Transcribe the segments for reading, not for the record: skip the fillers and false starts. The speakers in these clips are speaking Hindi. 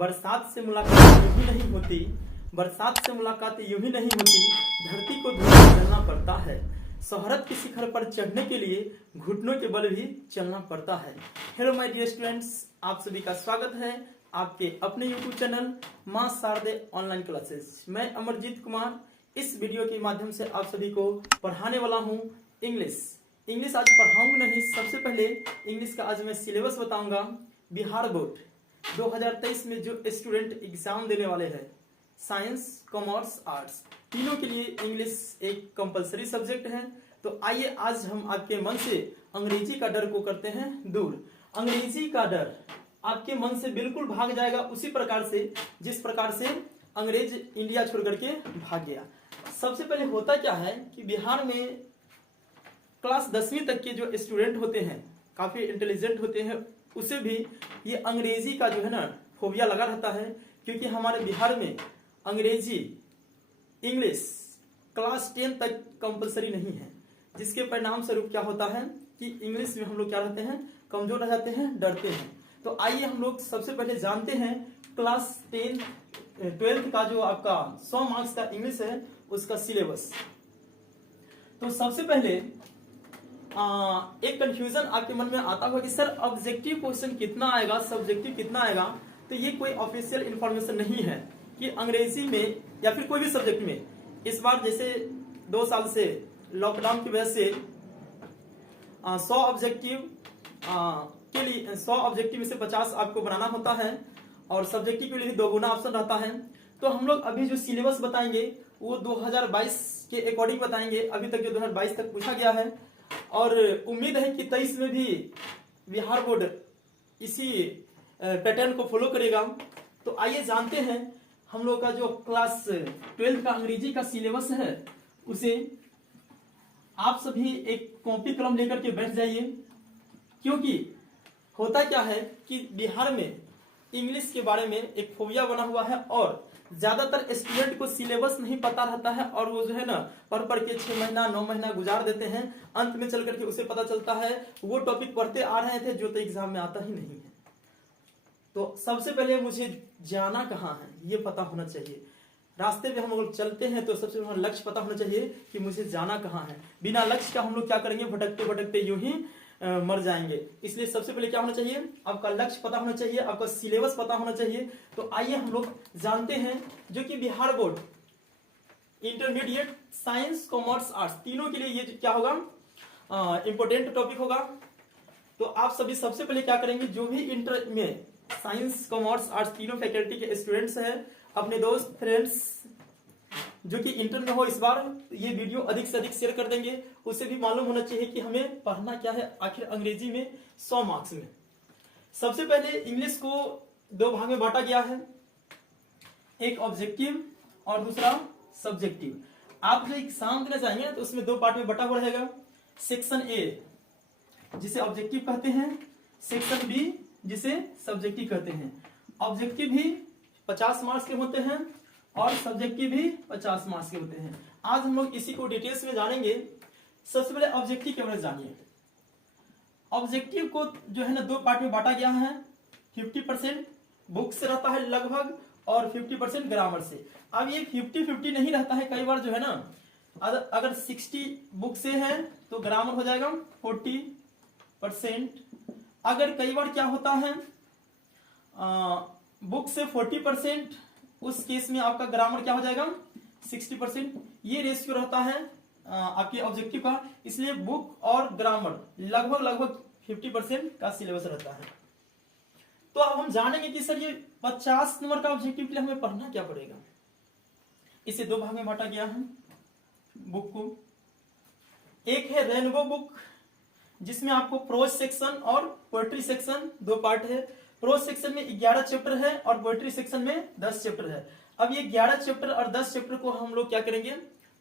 बरसात से मुलाकात यूं ही नहीं होती, बरसात से मुलाकात यूं ही नहीं होती, धरती को धूप जलना पड़ता है। शोहरत के शिखर पर चढ़ने के लिए घुटनों के बल भी चलना पड़ता है। हेलो माय डियर स्टूडेंट्स, आप सभी का स्वागत है आपके अपने यूट्यूब चैनल मां शारदे ऑनलाइन क्लासेस। मैं अमरजीत कुमार इस वीडियो के माध्यम से आप सभी को पढ़ाने वाला हूं इंग्लिश आज पढ़ाऊंगा नहीं, सबसे पहले इंग्लिश का आज मैं सिलेबस बताऊंगा। बिहार बोर्ड 2023 में जो स्टूडेंट एग्जाम देने वाले हैं, साइंस, कॉमर्स, आर्ट्स, तीनों के लिए इंग्लिश एक कंपलसरी सब्जेक्ट है। तो आइए आज हम आपके मन से अंग्रेजी का डर को करते हैं दूर। अंग्रेजी का डर आपके मन से बिल्कुल भाग जाएगा, उसी प्रकार से जिस प्रकार से अंग्रेज इंडिया छोड़ करके भाग गया। सबसे पहले होता क्या है कि बिहार में क्लास 10वीं तक के जो स्टूडेंट होते हैं, काफी इंटेलिजेंट होते हैं, उसे भी ये अंग्रेजी का जो है ना फोबिया लगा रहता है, क्योंकि हमारे बिहार में अंग्रेजी इंग्लिश क्लास 10 तक कंपलसरी नहीं है, जिसके परिणाम स्वरूप क्या होता है कि इंग्लिश में हम लोग क्या रहते हैं, कमजोर रह जाते हैं, डरते हैं। तो आइए हम लोग सबसे पहले जानते हैं क्लास 12th का जो आपका 100 मार्क्स का इंग्लिश है उसका सिलेबस। तो सबसे पहले एक कंफ्यूजन आपके मन में आता होगा कि सर ऑब्जेक्टिव क्वेश्चन कितना आएगा, सब्जेक्टिव कितना आएगा। तो ये कोई ऑफिशियल इंफॉर्मेशन नहीं है कि अंग्रेजी में या फिर कोई भी सब्जेक्ट में इस बार जैसे 2 साल से लॉकडाउन की वजह से 100 ऑब्जेक्टिव के लिए 100 ऑब्जेक्टिव में से 50 आपको बनाना होता है और सब्जेक्टिव के लिए 2 गुना ऑप्शन रहता है। तो हम लोग अभी जो सिलेबस बताएंगे वो 2022 के अकॉर्डिंग बताएंगे, अभी तक जो 2022 तक पूछा गया है, और उम्मीद है कि 23 में भी बिहार बोर्ड इसी पैटर्न को फॉलो करेगा। तो आइए जानते हैं हम लोग का जो क्लास 12 का अंग्रेजी का सिलेबस है उसे। आप सभी एक कॉपी कलम लेकर के बैठ जाइए, क्योंकि होता क्या है कि बिहार में इंग्लिश के बारे में एक फोबिया बना हुआ है और ज्यादातर स्टूडेंट को सिलेबस नहीं पता रहता है और वो जो है ना पढ़ के 6 महीना 9 महीना गुजार देते हैं। अंत में चल करके उसे पता चलता है वो टॉपिक पढ़ते आ रहे थे जो तो एग्जाम में आता ही नहीं है। तो सबसे पहले मुझे जाना कहाँ है ये पता होना चाहिए। रास्ते में हम लोग चलते हैं तो सबसे पहले लक्ष्य पता होना चाहिए कि मुझे जाना कहाँ है। बिना लक्ष्य का हम लोग क्या करेंगे, भटकते भटकते यूं ही मर जाएंगे। इसलिए सबसे पहले क्या होना चाहिए, आपका लक्ष्य पता होना चाहिए, आपका सिलेबस पता होना चाहिए। तो आइए हम लोग जानते हैं जो कि Bihar board intermediate science, commerce, arts तीनों के लिए ये क्या होगा, इंपोर्टेंट टॉपिक होगा। तो आप सभी सबसे पहले क्या करेंगे, जो भी इंटर में साइंस, कॉमर्स, आर्ट्स तीनों फैकल्टी के स्टूडेंट्स हैं, अपने दोस्त फ्रेंड्स जो कि इंटर में हो, इस बार ये वीडियो अधिक से अधिक शेयर कर देंगे। उसे भी मालूम होना चाहिए कि हमें पढ़ना क्या है आखिर अंग्रेजी में 100 मार्क्स में। सबसे पहले इंग्लिश को 2 भाग में बांटा गया है, एक ऑब्जेक्टिव और दूसरा सब्जेक्टिव। आप जो एग्जाम देना चाहेंगे तो उसमें 2 पार्ट में बटा हुआ रहेगा। सेक्शन ए जिसे ऑब्जेक्टिव कहते हैं, सेक्शन बी जिसे सब्जेक्टिव कहते हैं। ऑब्जेक्टिव भी 50 मार्क्स के होते हैं और सब्जेक्टिव भी 50 मार्क्स के होते हैं। आज हम लोग इसी को डिटेल्स में जानेंगे। सबसे पहले ऑब्जेक्टिव के बारे में जानिए। ऑब्जेक्टिव को जो है ना 2 पार्ट में बांटा गया है। 50% बुक से रहता है लगभग और 50% ग्रामर से। अब ये 50-50 नहीं रहता है, कई बार जो है ना अगर 60 बुक से है तो ग्रामर हो जाएगा 40%। अगर कई बार क्या होता है बुक से 40%, उस केस में आपका ग्रामर क्या हो जाएगा 60%। ये रेशियो रहता है आपके ऑब्जेक्टिव का, इसलिए बुक और ग्रामर लगभग 50% का सिलेबस रहता है। तो अब हम जानेंगे कि सर ये 50 नंबर का ऑब्जेक्टिव के लिए हमें पढ़ना क्या पड़ेगा। इसे 2 भाग में बांटा गया है बुक को। एक है रेनबो बुक जिसमें आपको प्रोज सेक्शन और पोएट्री सेक्शन 2 पार्ट है। प्रोज सेक्शन में 11 चैप्टर है और पोएट्री सेक्शन में 10 चैप्टर है। अब ये 11 चैप्टर और 10 चैप्टर को हम लोग क्या करेंगे,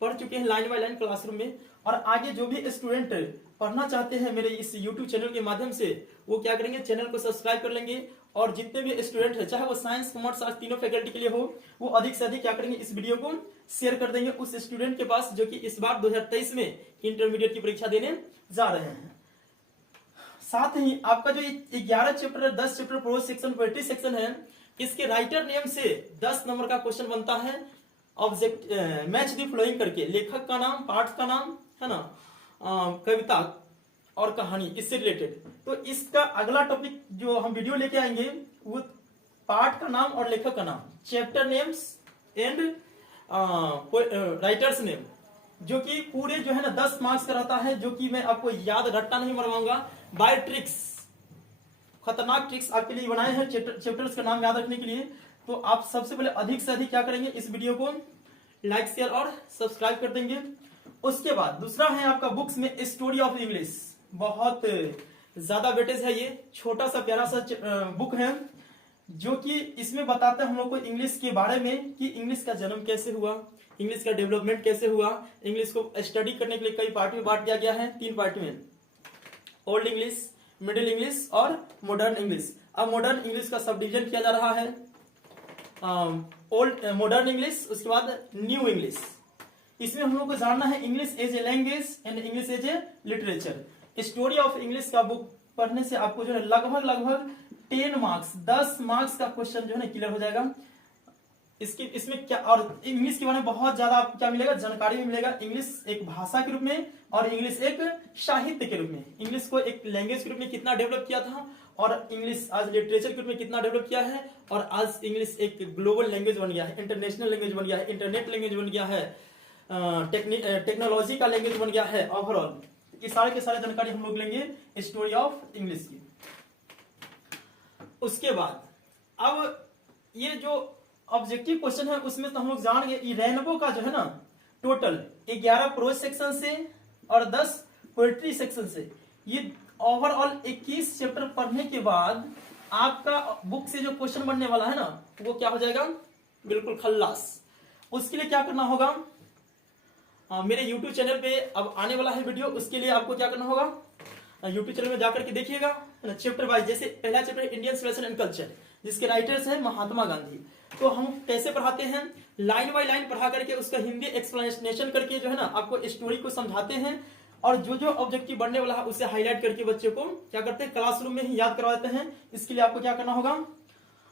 पढ़ चुके हैं लाइन बाय लाइन क्लासरूम में। और आगे जो भी स्टूडेंट पढ़ना चाहते हैं मेरे इस यूट्यूब चैनल के माध्यम से, वो क्या करेंगे, चैनल को सब्सक्राइब कर लेंगे। और जितने भी स्टूडेंट है, चाहे वो साइंस, कॉमर्स, आर्ट्स तीनों फैकल्टी के लिए हो, वो अधिक से अधिक क्या करेंगे, इस वीडियो को शेयर कर देंगे उस स्टूडेंट के पास जो कि इस बार 2023 में इंटरमीडिएट की परीक्षा देने जा रहे हैं। साथ ही आपका जो 11 chapter 10 chapter pros section poetry section है, इसके राइटर नेम से 10 नंबर का क्वेश्चन बनता है। ऑब्जेक्ट मैच द फ्लोइंग करके, लेखक का नाम, पाठ का नाम, है ना, कविता और कहानी इससे रिलेटेड। तो इसका अगला टॉपिक जो हम वीडियो लेके आएंगे वो पाठ का नाम और लेखक का नाम, chapter names and writers name, जो कि पूरे जो है ना 10 मार्क्स का रहता है, जो कि मैं आपको याद रट्टा नहीं मरवाऊंगा, बाय ट्रिक्स, खतरनाक ट्रिक्स आपके लिए बनाए हैं चैप्टर्स का नाम याद रखने के लिए। तो आप सबसे पहले अधिक से अधिक क्या करेंगे, इस वीडियो को लाइक शेयर और सब्सक्राइब कर देंगे। उसके बाद दूसरा है आपका बुक्स में स्टोरी ऑफ इंग्लिश, बहुत ज्यादा वेटेज है, ये छोटा सा प्यारा सा बुक है, जो कि इसमें बताता है हम लोग को इंग्लिश के बारे में कि इंग्लिश का जन्म कैसे हुआ, इंग्लिश का डेवलपमेंट कैसे हुआ। इंग्लिश को स्टडी करने के लिए कई पार्ट में बांट दिया गया है, 3 पार्ट में, ओल्ड इंग्लिश, मिडिल इंग्लिश और मॉडर्न इंग्लिश। अब मॉडर्न इंग्लिश का सब डिवीजन किया जा रहा है, ओल्ड मॉडर्न इंग्लिश, उसके बाद न्यू इंग्लिश। इसमें हम लोग को जानना है English as a language and English as a literature. Story of English का बुक पढ़ने से आपको जो है लगभग 10 मार्क्स 10 मार्क्स का क्वेश्चन जो है ना क्लियर हो जाएगा। इसमें क्या, और इंग्लिश के बारे में बहुत ज्यादा आपको क्या मिलेगा, जानकारी भी मिलेगा। इंग्लिश एक भाषा के रूप में और इंग्लिश एक साहित्य के रूप में, इंग्लिश को एक लैंग्वेज के रूप में कितना डेवलप किया था और इंग्लिश आज लिटरेचर के रूप में कितना डेवलप किया है, और आज इंग्लिश एक ग्लोबल लैंग्वेज बन गया है, इंटरनेशनल लैंग्वेज बन गया है, इंटरनेट लैंग्वेज बन गया है, टेक्नोलॉजी का लैंग्वेज बन गया है ओवरऑल। ये सारे के सारे जानकारी हम लोग लेंगे स्टोरी ऑफ इंग्लिश की। उसके बाद अब ये जो ऑब्जेक्टिव क्वेश्चन है उसमें तो हम लोग जान गए रेनबो का जो है ना टोटल 11 प्रोज सेक्शन से और 10 पोएट्री सेक्शन से, ये ओवरऑल 21 चैप्टर पढ़ने के बाद आपका बुक से जो क्वेश्चन बनने वाला है ना वो क्या हो जाएगा, बिल्कुल खल्लास। उसके लिए क्या करना होगा, मेरे YouTube चैनल पे अब आने वाला है वीडियो, उसके लिए आपको क्या करना होगा, YouTube चैनल में जाकर के देखिएगा चैप्टर वाइज। जैसे पहला chapter Indian civilisation and culture, जिसके राइटर्स हैं महात्मा गांधी। तो हम कैसे पढ़ाते हैं, लाइन बाय लाइन पढ़ा करके उसका हिंदी एक्सप्लेनेशन करके जो है ना आपको स्टोरी को समझाते हैं, और जो जो ऑब्जेक्टिव बनने वाला है उसे हाईलाइट करके बच्चे को क्या करते हैं, क्लासरूम में ही याद करवाते हैं। इसके लिए आपको क्या करना होगा,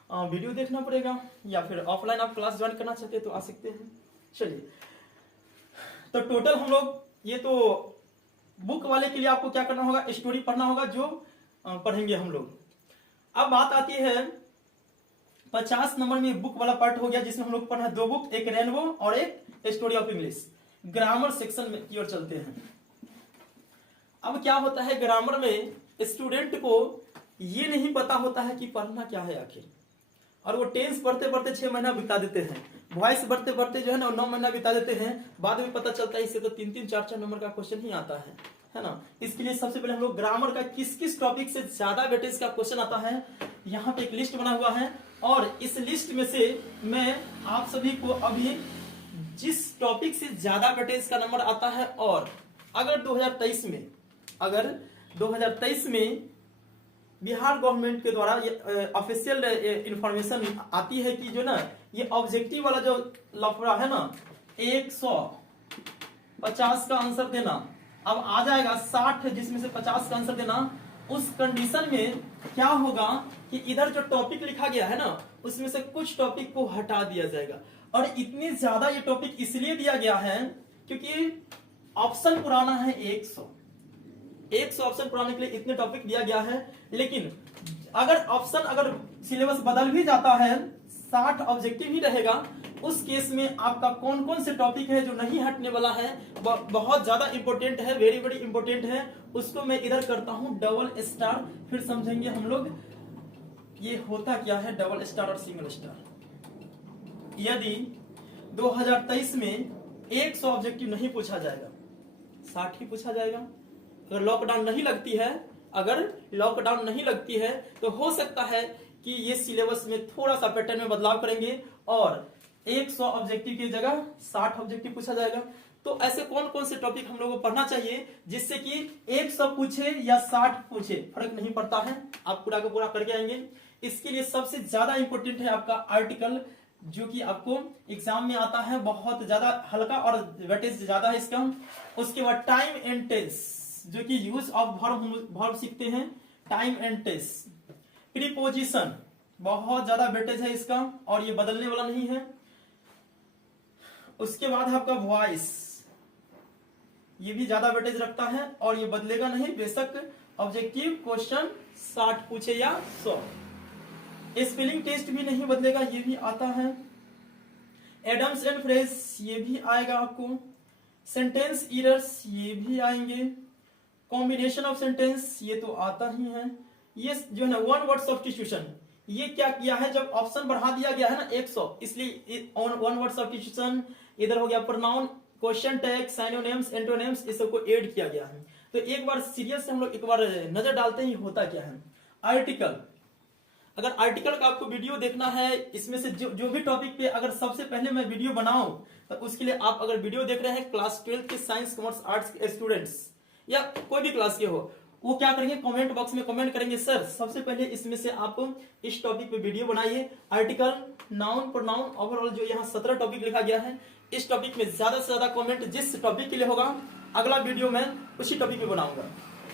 वीडियो देखना पड़ेगा, या फिर ऑफलाइन आप क्लास ज्वाइन करना चाहते हैं तो आ सकते हैं। चलिए, तो टोटल हम लोग ये तो बुक वाले के लिए आपको क्या करना होगा, स्टोरी पढ़ना होगा जो पढ़ेंगे हम लोग। अब बात आती है 50 नंबर में बुक वाला पार्ट हो गया, जिसमें हम लोग पढ़ना है 2 बुक, एक रेनबो और एक story of English. Grammar section में की ओर चलते हैं। अब क्या होता है, ग्रामर में स्टूडेंट को ये नहीं पता होता है कि पढ़ना क्या है आखिर, और वो टेंस पढ़ते पढ़ते 6 महीना बिता देते हैं, वॉइस बढ़ते बढ़ते जो है ना 9 महीना बिता देते हैं, बाद में पता चलता है इससे तो 3-3, 4-4 नंबर का क्वेश्चन ही आता है ना। इसके लिए सबसे पहले हम लोग ग्रामर का किस किस टॉपिक से ज्यादा वेटेज का क्वेश्चन आता है, यहाँ पे एक लिस्ट बना हुआ है, और इस लिस्ट में से मैं आप सभी को अभी जिस टॉपिक से ज्यादा वेटेज का नंबर आता है, और अगर 2023 में बिहार गवर्नमेंट के द्वारा ये ऑफिशियल इंफॉर्मेशन आती है कि जो ना ये ऑब्जेक्टिव वाला जो लफड़ा है ना 150 का आंसर देना, अब आ जाएगा 60 जिसमें से 50 का आंसर देना। उस कंडीशन में क्या होगा कि इधर जो टॉपिक लिखा गया है ना उसमें से कुछ टॉपिक को हटा दिया जाएगा, और इतनी ज्यादा ये टॉपिक इसलिए दिया गया है क्योंकि ऑप्शन पुराना है 100 ऑप्शन पुराने के लिए इतने टॉपिक दिया गया है। लेकिन अगर सिलेबस बदल भी जाता है, 60 ऑब्जेक्टिव ही रहेगा, उस केस में आपका कौन कौन से टॉपिक है जो नहीं हटने वाला है, बहुत ज्यादा इंपॉर्टेंट है, वेरी वेरी इंपॉर्टेंट है, उसको मैं इधर करता हूं डबल स्टार। फिर समझेंगे हम लोग ये होता क्या है डबल स्टार और सिंगल स्टार। यदि 2023 में 100 ऑब्जेक्टिव नहीं पूछा जाएगा, 60 ही पूछा जाएगा। अगर लॉकडाउन नहीं लगती है तो हो सकता है कि ये सिलेबस में थोड़ा सा पैटर्न में बदलाव करेंगे और 100 ऑब्जेक्टिव की जगह 60 ऑब्जेक्टिव पूछा जाएगा। तो ऐसे कौन कौन से टॉपिक हम लोगों को पढ़ना चाहिए जिससे कि 100 पूछे या 60 पूछे फर्क नहीं पड़ता है, आप पूरा का पूरा करके आएंगे। इसके लिए सबसे ज्यादा इंपॉर्टेंट है आपका आर्टिकल, जो कि आपको एग्जाम में आता है, बहुत ज्यादा हल्का और वेटेज ज्यादा है इसका। उसके बाद टाइम एंड टेंस, जो कि यूज ऑफ वर्ब सीखते हैं, टाइम एंड टेंस, प्रीपोजिशन, बहुत ज्यादा वेटेज है इसका और ये बदलने वाला नहीं है। उसके बाद आपका वॉइस, ये भी ज्यादा वेटेज रखता है और ये बदलेगा नहीं, बेशक ऑब्जेक्टिव क्वेश्चन 60 पूछे या 100। स्पेलिंग टेस्ट भी नहीं बदलेगा, ये भी आता है। एडम्स एंड फ्रेज ये भी आएगा आपको। सेंटेंस इरर्स ये भी आएंगे। कॉम्बिनेशन ऑफ सेंटेंस ये तो आता ही है। ये जो है ना वन वर्ड सब्स्टिट्यूशन, ये क्या किया है, जब ऑप्शन बढ़ा दिया गया है ना 100, इसलिए वन वर्ड सब्स्टिट्यूशन इधर हो गया। Pronoun, question tag, synonyms, antonyms, इस सबको ऐड किया गया है। तो एक बार सीरियस से हम लोग एक बार नजर डालते ही होता क्या है। आर्टिकल, अगर आर्टिकल का आपको वीडियो देखना है, इसमें से जो भी टॉपिक पे अगर सबसे पहले मैं वीडियो बनाऊं, तो उसके लिए आप अगर वीडियो देख रहे हैं क्लास 12 के साइंस कॉमर्स आर्ट्स के स्टूडेंट्स या कोई भी क्लास के हो, वो क्या करेंगे, कमेंट बॉक्स में कमेंट करेंगे, सर सबसे पहले इसमें से आप इस टॉपिक पे वीडियो बनाइए। आर्टिकल, नाउन, प्रोनाउन, ओवरऑल जो यहाँ 17 टॉपिक लिखा गया है, इस टॉपिक में ज्यादा से ज्यादा कमेंट जिस टॉपिक के लिए होगा, अगला वीडियो में उसी टॉपिक पे बनाऊंगा।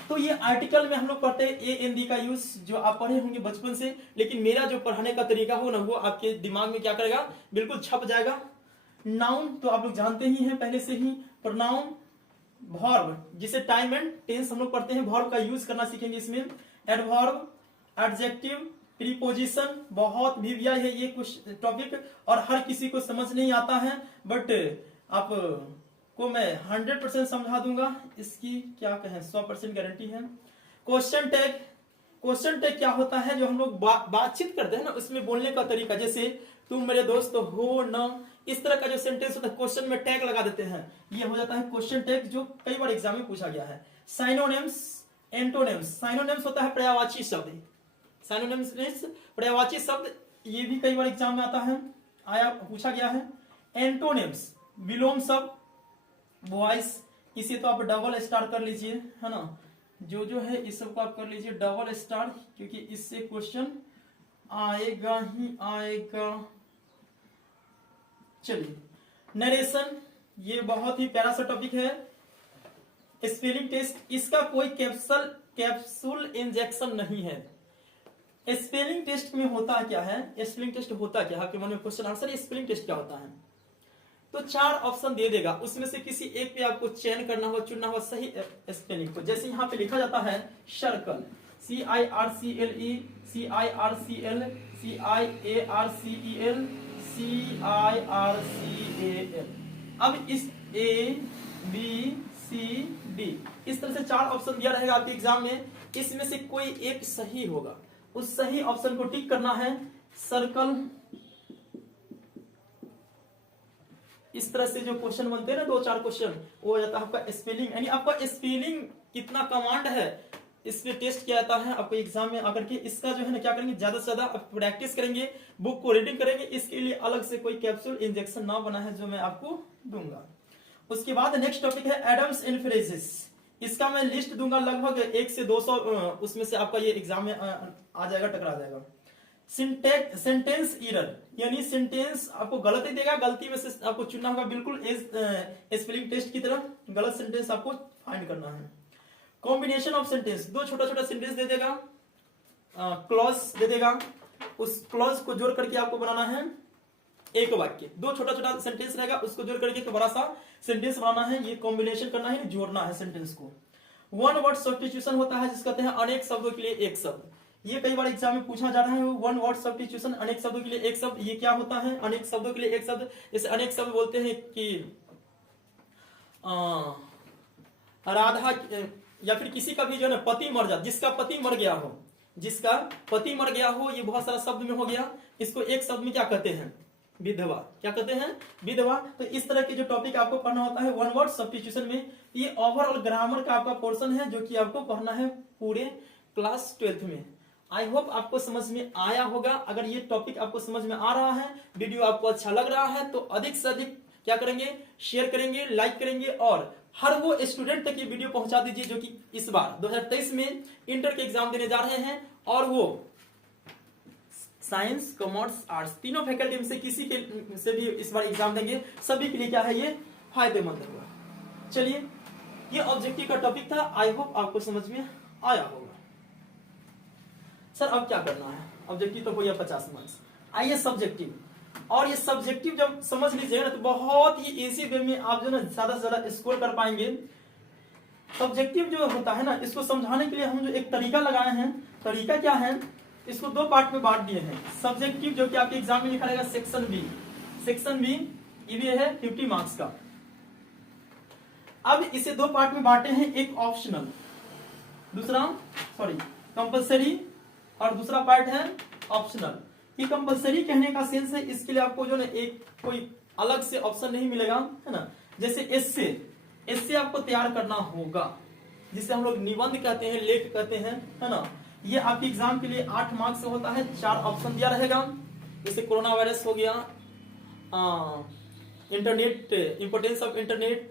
तो ये आर्टिकल में हम लोग पढ़ते हैं ए एन डी का यूज, जो आप पढ़े होंगे बचपन से, लेकिन मेरा जो पढ़ाने का तरीका हो ना, वो आपके दिमाग में क्या करेगा, बिल्कुल छप जाएगा। नाउन तो आप लोग जानते ही हैं पहले से ही। प्रोनाउन, वर्ब, जिसे टाइम एंड टेंस हम लोग पढ़ते हैं, वर्ब का यूज करना सीखेंगे इसमें। एडवर्ब, एडजेक्टिव, प्रीपोजिशन, बहुत भिविया है ये कुछ टॉपिक और हर किसी को समझ नहीं आता है, बट आप को मैं 100% समझा दूंगा, इसकी क्या कहें 100% गारंटी है। क्वेश्चन टैग, क्वेश्चन टैग क्या होता है, जो हम लोग बातचीत करते हैं ना, उसमें बोलने का तरीका, जैसे तुम मेरे दोस्त हो न, इस तरह का जो सेंटेंस होता है क्वेश्चन में टैग लगा देते हैं, ये हो जाता है क्वेश्चन टैग, जो कई बार एग्जाम में पूछा गया है। साइनोनिम्स, एंटोनिम्स, साइनोनिम्स होता है पर्यायवाची शब्द, साइनोनिम्स मींस पर्यायवाची शब्द, ये भी कई बार एग्जाम में आता है, आया पूछा गया है। एंटोनिम्स, विलोम शब्द, वॉइस, इसे तो आप डबल स्टार कर लीजिए, है ना, जो है इस सबको आप कर लीजिए डबल स्टार, क्योंकि इससे क्वेश्चन आएगा ही आएगा। चलिए, नरेशन, ये बहुत ही प्यारा सा टॉपिक है। स्पेलिंग टेस्ट, इसका कोई कैप्सूल इंजेक्शन नहीं है। स्पेलिंग टेस्ट में होता क्या है, स्पेलिंग टेस्ट होता क्या है, आपके मन में क्वेश्चन आंसर, स्पेलिंग टेस्ट क्या होता है। तो 4 ऑप्शन दे देगा, उसमें से किसी एक पे आपको चयन करना होगा, चुनना होगा सही स्पेलिंग को। जैसे यहाँ पे लिखा जाता है circle, CIRCLE, CIRCL, CIARCEL, CIRCAL। अब इस ABCD इस तरह से 4 ऑप्शन दिया रहेगा आपके एग्जाम में, इसमें से कोई एक सही होगा, उस सही ऑप्शन को टिक करना है। सर्कल, इस तरह से जो क्वेश्चन बनते हैं ना 2-4 क्वेश्चन, वो हो जाता है आपका स्पेलिंग, यानी आपका स्पेलिंग कितना कमांड है, इसमें टेस्ट किया जाता है आपको एग्जाम में आकर के। इसका जो है ना क्या करेंगे, ज्यादा से ज्यादा प्रैक्टिस करेंगे, बुक को रीडिंग करेंगे, इसके लिए अलग से कोई कैप्सूल इंजेक्शन ना बना है, जो मैं आपको दूंगा। उसके बाद नेक्स्ट टॉपिक है एडम्स एंड फ्रेजेस, इसका मैं लिस्ट दूंगा, लगभग 1 से 200 उसमें से आपका ये एग्जाम में आ जाएगा, टकरा जाएगा। सेंटेंस एरर, यानी सेंटेंस आपको गलत ही देगा, गलती में से आपको चुनना होगा, बिल्कुल स्पेलिंग टेस्ट की तरह गलत सेंटेंस आपको फाइंड करना है। कॉम्बिनेशन ऑफ सेंटेंस, 2 छोटा-छोटा सेंटेंस दे देगा, क्लॉज दे देगा, उस क्लॉज को जोड़ करके आपको बनाना है एक वाक्य। 2 छोटा-छोटा सेंटेंस रहेगा, उसको जोड़ करके एक बड़ा सा सेंटेंस बनाना है, ये कॉम्बिनेशन करना है, जोड़ना है सेंटेंस को। वन वर्ड सब्स्टिट्यूशन होता है, जिसको कहते हैं अनेक शब्दों के लिए एक शब्द, ये कई बार एग्जाम में पूछा जा रहा है। वन वर्ड सब्स्टिट्यूशन, अनेक शब्दों के लिए एक शब्द, ये क्या होता है, अनेक शब्दों के लिए एक शब्द। जैसे अनेक शब्द बोलते हैं कि राधा, या फिर किसी का भी जो है ना पति मर जाता, जिसका पति मर गया हो, जिसका पति मर गया हो, ये बहुत सारा शब्द में हो गया, इसको एक शब्द में क्या कहते हैं, विधवा, क्या कहते हैं, विधवा। तो इस तरह के जो टॉपिक आपको पढ़ना होता है वन वर्ड सब्स्टिट्यूशन में, ये ओवरऑल ग्रामर का आपका पोर्शन है, जो कि आपको पढ़ना है पूरे क्लास 12th में। आई होप आपको समझ में आया होगा। अगर ये टॉपिक आपको समझ में आ रहा है, वीडियो आपको अच्छा लग रहा है, तो अधिक से अधिक क्या करेंगे, शेयर करेंगे, लाइक करेंगे, और हर वो स्टूडेंट तक ये वीडियो पहुंचा दीजिए जो कि इस बार 2023 में इंटर के एग्जाम देने जा रहे हैं, और वो साइंस, कॉमर्स, आर्ट्स तीनों फैकल्टी में से किसी के से भी इस बार एग्जाम देंगे, सभी के लिए क्या है, ये फायदेमंद होगा। चलिए, ये ऑब्जेक्टिव का टॉपिक था, आई होप आपको समझ में आया होगा। सर अब क्या करना है, ऑब्जेक्टिव तो हो गया 50 मार्क्स। आइए सब्जेक्टिव, और ये सब्जेक्टिव जब समझ लीजिएगा ना तो बहुत ही इजी वे में आप जो ना ज्यादा से ज्यादा स्कोर कर पाएंगे। सब्जेक्टिव जो होता है ना, इसको समझाने के लिए हम जो एक तरीका लगाए हैं, तरीका क्या है, इसको दो पार्ट में बांट दिए हैं। सब्जेक्टिव जो कि आपके एग्जाम में लिखा रहेगा सेक्शन बी, सेक्शन बी ये भी है 50 मार्क्स का। अब इसे दो पार्ट में बांटे हैं, एक ऑप्शनल, दूसरा कंपलसरी, और दूसरा पार्ट है ऑप्शनल। ये कंपलसरी कहने का सेंस है, इसके लिए आपको जो ना एक कोई अलग से ऑप्शन नहीं मिलेगा, है ना। जैसे एस्से आपको तैयार करना होगा, जिसे हम लोग निबंध कहते हैं, लेख कहते हैं, है ना। ये आपके एग्जाम के लिए 8 मार्क्स से होता है, 4 ऑप्शन दिया रहेगा। जैसे कोरोना वायरस हो गया, internet, importance of internet,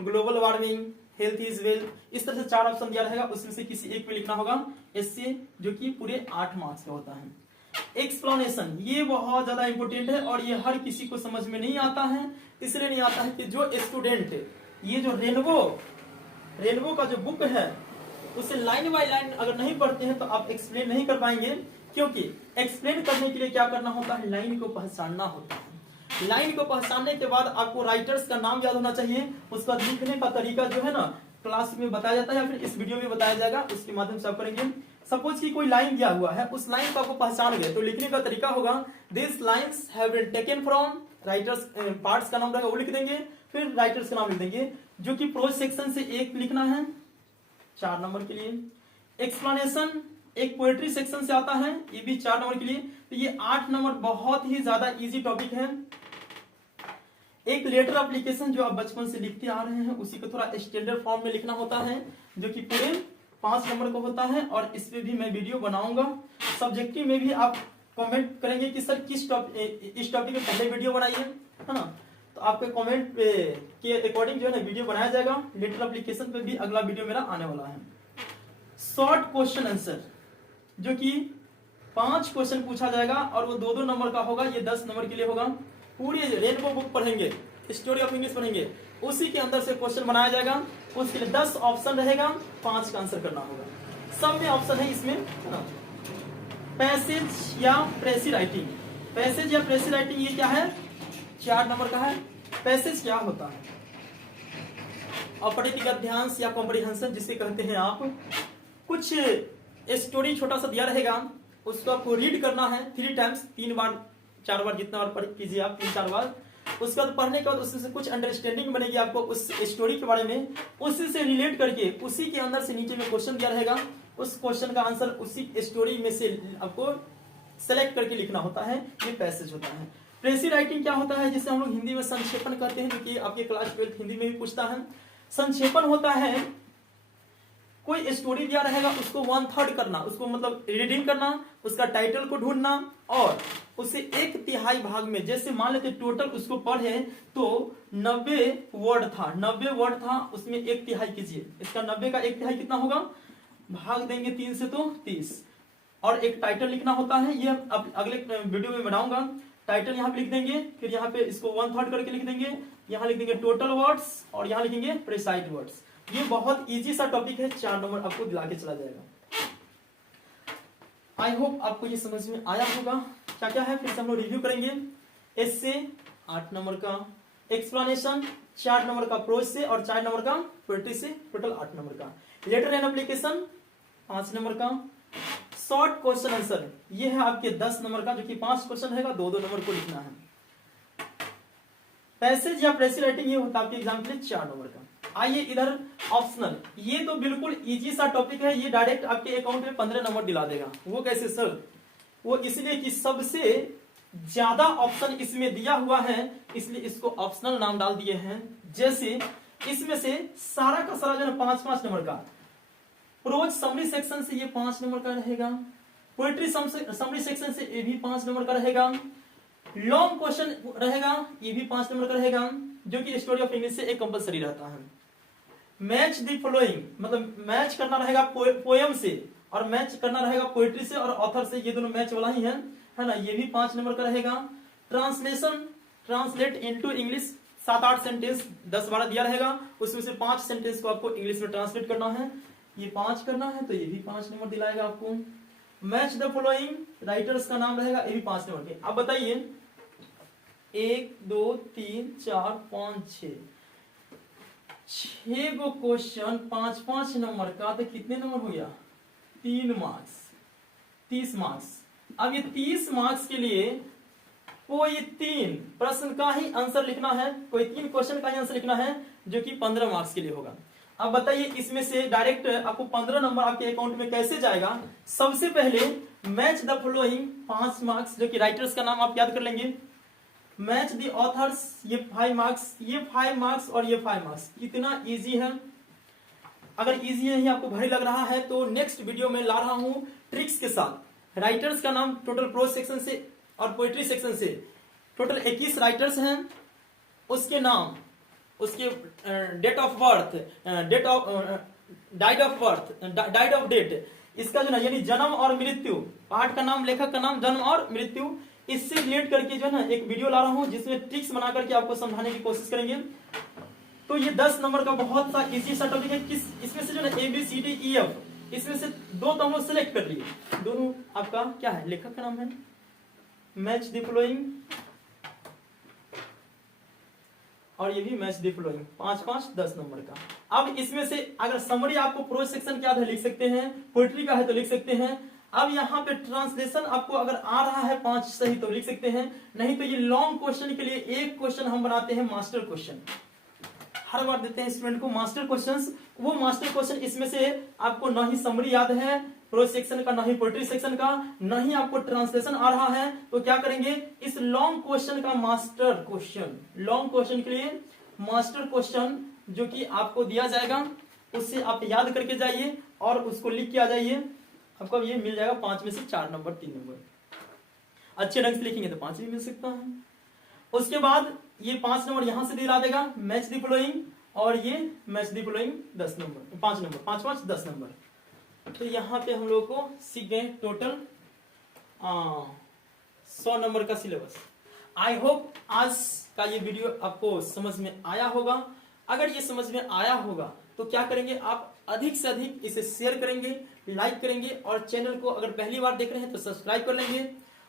global warming, health is wealth, इस तरह से 4 ऑप्शन दिया रहेगा, उसमें से किसी एक पे लिखना होगा एस्से, जो कि पूरे 8 मार्क्स का होता है। एक्सप्लेनेशन, ये बहुत ज्यादा इंपोर्टेंट है और ये हर किसी को समझ में नहीं आता है। इसलिए नहीं आता है कि जो स्टूडेंट ये जो रेनबो का जो बुक है उसे लाइन बाय लाइन अगर नहीं पढ़ते हैं तो आप एक्सप्लेन नहीं कर पाएंगे, क्योंकि एक्सप्लेन करने के लिए क्या करना होता है, लाइन को पहचानना होता है। लाइन को पहचानने के बाद आपको राइटर्स का नाम याद होना चाहिए, उसका लिखने का तरीका जो है ना क्लास में बताया जाता है या फिर इस वीडियो में बताया जाएगा, उसके माध्यम से आप करेंगे। सपोज कि कोई लाइन दिया हुआ है, उस लाइन को आपको पहचान गए तो लिखने का तरीका होगा this lines have been taken from, writers parts का नाम रहेगा वो लिख देंगे, फिर राइटर्स का नाम लिख देंगे, जो कि प्रोज सेक्शन से एक लिखना है 4 नंबर के लिए। एक्सप्लेनेशन एक पोएट्री सेक्शन से आता है, ये भी 4 नंबर के लिए। तो ये 8 नंबर बहुत ही ज्यादा इजी टॉपिक है। एक लेटर एप्लीकेशन जो आप बचपन से लिखते आ रहे हैं, उसी को थोड़ा स्टैंडर्ड फॉर्म में लिखना होता है, जो कि पूरे 5 नंबर का होता है, और इस पे भी मैं वीडियो बनाऊंगा। सब्जेक्टिव में भी आप कमेंट करेंगे कि सर इस टॉपिक में पहले वीडियो बनाइए, है ना, तो आपके कमेंट के अकॉर्डिंग जो है ना वीडियो बनाया जाएगा। लेटर एप्लीकेशन पे भी अगला वीडियो मेरा आने वाला है। शॉर्ट क्वेश्चन आंसर, जो कि 5 क्वेश्चन पूछा जाएगा और वो 2-2 नंबर का होगा, ये 10 नंबर के लिए होगा। पूरी रेनबो बुक पढ़ेंगे, स्टोरी ऑफ इंग्लिश पढ़ेंगे, उसी के अंदर से क्वेश्चन बनाया जाएगा। उसके लिए 10 ऑप्शन रहेगा, 5 का आंसर करना होगा। सब में ऑप्शन है इसमें, है ना। पैसेज या प्रेसी राइटिंग, पैसेज या प्रेसी राइटिंग ये क्या है, 4 नंबर का है। पैसेज क्या होता है, अपठित गद्यांश या कॉम्प्रिहेंशन जिसे कहते हैं आप। कुछ स्टोरी छोटा सा दिया रहेगा, उसको आपको रीड करना है 3 टाइम्स, 3 बार 4 बार, जितना बार पढ़ कीजिए आप, 3-4 बार। उसके बाद पढ़ने के बाद उससे कुछ अंडरस्टैंडिंग बनेगी आपको उस स्टोरी के बारे में, उसी से रिलेट करके उसी के अंदर से नीचे में क्वेश्चन दिया रहेगा, उस क्वेश्चन का आंसर उसी स्टोरी में से आपको सेलेक्ट करके लिखना होता है, ये पैसेज होता है। प्रेसी राइटिंग क्या होता है, जिसे हम लोग हिंदी में संक्षेपण कहते हैं, जो कि आपके क्लास 12 हिंदी में भी पूछता है। संक्षेपण होता है कोई स्टोरी दिया रहेगा, उसको 1/3 करना, उसको मतलब रीडिंग करना, उसका टाइटल को ढूंढना और उसे 1/3 भाग में, जैसे मान लेते टोटल उसको पढ़े तो 90 वर्ड था, 90 वर्ड था, उसमें 1/3 कीजिए, इसका 90 का 1/3 कितना होगा, भाग देंगे 3 से तो 30, और एक टाइटल लिखना होता है, ये अब अगले वीडियो में बनाऊंगा। टाइटल यहाँ पे लिख देंगे, फिर यहाँ पे इसको 1/3 करके लिख देंगे, यहाँ लिख देंगे टोटल वर्ड्स और यहाँ लिखेंगे प्रिसाइज वर्ड्स। ये बहुत इजी सा टॉपिक है, 4 नंबर आपको दिला के चला जाएगा। आई होप आपको ये समझ में आया होगा। क्या क्या है फिर से हम लोग रिव्यू करेंगे। एस्से 8 नंबर का, एक्सप्लेनेशन 4 नंबर का प्रोज से और 4 नंबर का पोएट्री से, टोटल 8 नंबर का। लेटर एंड एप्लीकेशन 5 नंबर का। शॉर्ट क्वेश्चन आंसर ये है आपके 10 नंबर का, जो कि 5 क्वेश्चन रहेगा, 2-2 नंबर को लिखना है। पैसेज या प्रेसी राइटिंग ये होता है आपके एग्जाम के लिए 4 नंबर का। आइए इधर ऑप्शनल, ये तो बिल्कुल इजी सा टॉपिक है, ये डायरेक्ट आपके अकाउंट में 15 नंबर दिला देगा। वो कैसे सर, वो इसलिए कि सबसे ज्यादा ऑप्शन इसमें दिया हुआ है, इसलिए इसको ऑप्शनल नाम डाल दिए हैं। जैसे इसमें से सारा का सारा जो है 5-5 नंबर का, प्रोज समरी सेक्शन से ये 5 नंबर का रहेगा, पोएट्री समरी सेक्शन से ये भी 5 नंबर का रहेगा, लॉन्ग क्वेश्चन रहेगा ये भी 5 नंबर का रहेगा, जो कि स्टोरी ऑफ इंग्लिश से एक कंपलसरी रहता है। मैच द फॉलोइंग, मतलब मैच करना रहेगा पोएम से और मैच करना रहेगा पोएट्री से और ऑथर से, ये दोनों मैच वाला ही है ना, ये भी 5 नंबर का रहेगा। Translation, translate into English 7-8 sentence 10-12 दिया रहेगा, उसमें से 5 सेंटेंस को आपको इंग्लिश में ट्रांसलेट करना है, ये 5 करना है, तो ये भी 5 नंबर दिलाएगा आपको। मैच द फॉलोइंग राइटर्स का नाम रहेगा, ये भी 5 नंबर के। अब बताइए 1 2 3 4 5 6 गो क्वेश्चन 5-5 नंबर का, तो कितने नंबर हो गया? 3 मार्क्स, 30 मार्क्स। अब ये 30 मार्क्स के लिए कोई 3 प्रश्न का ही आंसर लिखना है, कोई 3 क्वेश्चन का ही आंसर लिखना है, जो कि 15 मार्क्स के लिए होगा। अब बताइए इसमें से डायरेक्ट आपको 15 नंबर आपके अकाउंट में कैसे जाएगा? सबसे पहले मैच द फॉलोइंग 5 मार्क्स, जो कि राइटर्स का नाम आप याद कर लेंगे। मैच द ऑथर्स, ये 5 मार्क्स, ये 5 मार्क्स और ये 5 मार्क्स। इतना इजी है। अगर इजी नहीं आपको भारी लग रहा है तो नेक्स्ट वीडियो में ला रहा हूं ट्रिक्स के साथ। राइटर्स का नाम टोटल प्रोज सेक्शन से और पोएट्री सेक्शन से टोटल 21 राइटर्स हैं, उसके नाम, उसके date of birth, date of died of birth, died of date, इसका जो ना यानी जन्म और मृत्यु, पाठ का नाम, लेखक का नाम, जन्म और मृत्यु, इससे रिलेट करके जो है ना एक वीडियो ला रहा हूं जिसमें ट्रिक्स बना करके आपको समझाने की कोशिश करेंगे। तो ये 10 नंबर का बहुत सा इजी सा टॉपिक है। किस इसमें से जो ना ABCDEF, इसमें से 2 तो हम लोग सिलेक्ट कर लिए। दोनों आपका क्या है? लेखक का नाम है, मैच द फॉलोइंग, और ये भी मैच द फॉलोइंग, 5-5 10 नंबर का। अब इसमें से अगर समरी आपको प्रोज सेक्शन क्या है लिख सकते हैं, पोएट्री का है तो लिख सकते हैं। अब यहाँ पे ट्रांसलेशन आपको अगर आ रहा है 5 सही तो लिख सकते हैं, नहीं तो ये लॉन्ग क्वेश्चन के लिए एक क्वेश्चन हम बनाते हैं मास्टर क्वेश्चन। हर बार देते हैं स्टूडेंट को मास्टर क्वेश्चंस। वो मास्टर क्वेश्चन इसमें से आपको ना ही समरी याद है प्रोज सेक्शन का, ना ही पोएट्री सेक्शन का, ना ही आपको ट्रांसलेशन आ रहा है, तो क्या करेंगे? इस लॉन्ग क्वेश्चन का मास्टर क्वेश्चन, लॉन्ग क्वेश्चन के लिए मास्टर क्वेश्चन जो कि आपको दिया जाएगा, उससे आप याद करके जाइए और उसको लिख के आ जाइए। आपको ये मिल जाएगा 5 में से 4 नंबर, 3 नंबर। अच्छे ढंग से लिखेंगे तो 5 भी मिल सकता है। उसके बाद ये 5 नंबर यहां से दिला देगा मैच द फॉलोइंग, और ये match the following 10 number, 5 number, 5-5 10 number. तो यहाँ पे हम लोग को सीख गए टोटल 100 नंबर का सिलेबस। आई होप आज का ये वीडियो आपको समझ में आया होगा। अगर ये समझ में आया होगा तो क्या करेंगे आप? अधिक से अधिक इसे शेयर करेंगे, लाइक करेंगे, और चैनल को अगर पहली बार देख रहे हैं तो सब्सक्राइब कर लेंगे,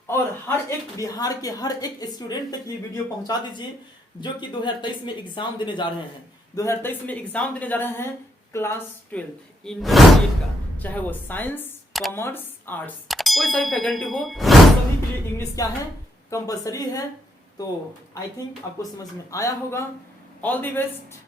और हर एक बिहार के हर एक स्टूडेंट तक ये वीडियो पहुंचा दीजिए जो कि 2023 में एग्जाम देने जा रहे हैं। 2023 में एग्जाम देने जा रहे हैं क्लास 12 इंटरमीडिएट का, चाहे वो साइंस, कॉमर्स, आर्ट्स, कोई सा भी फैकल्टी हो, सभी के लिए इंग्लिश क्या है? कंपलसरी है। तो आई थिंक आपको समझ में आया होगा। All the best.